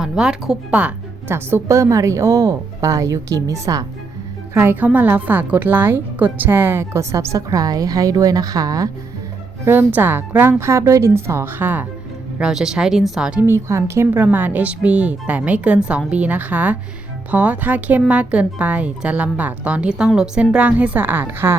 อนวาดคุปปะ จากซูเปอร์มาริโอบายยูกิมิสะใครเข้ามาแล้วฝากกดไลค์ กดแชร์ กด Subscribe ให้ด้วยนะคะ เริ่มจากร่างภาพด้วยดินสอค่ะ เราจะใช้ดินสอที่มีความเข้มประมาณ HB แต่ไม่เกิน 2B นะคะ เพราะถ้าเข้มมากเกินไปจะลำบากตอนที่ต้องลบเส้นร่างให้สะอาดค่ะ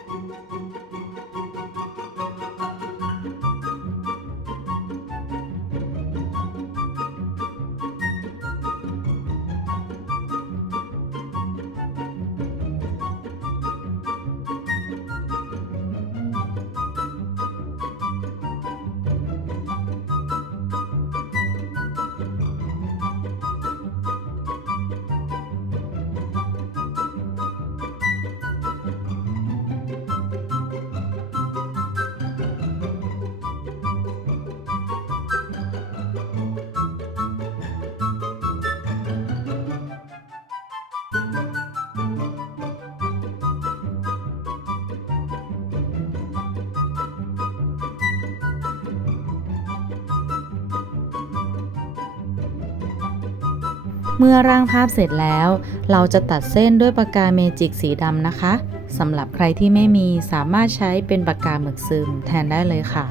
เมื่อร่างภาพเสร็จแล้ว เราจะตัดเส้นด้วยปากกาเมจิกสีดำนะคะสำหรับใครที่ไม่มีสามารถใช้เป็นปากกาหมึกซึมแทนได้เลยค่ะ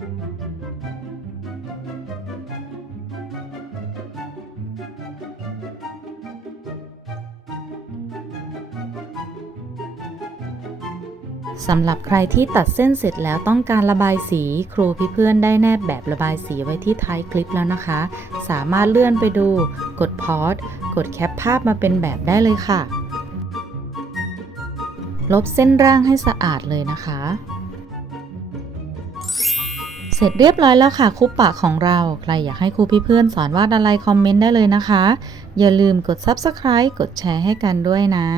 สำหรับใครที่ตัดเส้นเสร็จแล้วต้องการระบายสี ครูพี่เพื่อนได้แนบแบบระบายสีไว้ที่ท้ายคลิปแล้วนะคะ สามารถเลื่อนไปดู กดพอสกดแคปภาพมาเป็นแบบได้เลยค่ะ ลบเส้นร่างให้สะอาดเลยนะคะ เสร็จเรียบร้อยแล้วค่ะคุปปะของเรา ใครอยากให้ครูพี่เพื่อนสอนวาดอะไรคอมเมนต์ได้เลยนะคะ อย่าลืมกด Subscribe กดแชร์ให้กันด้วยนะ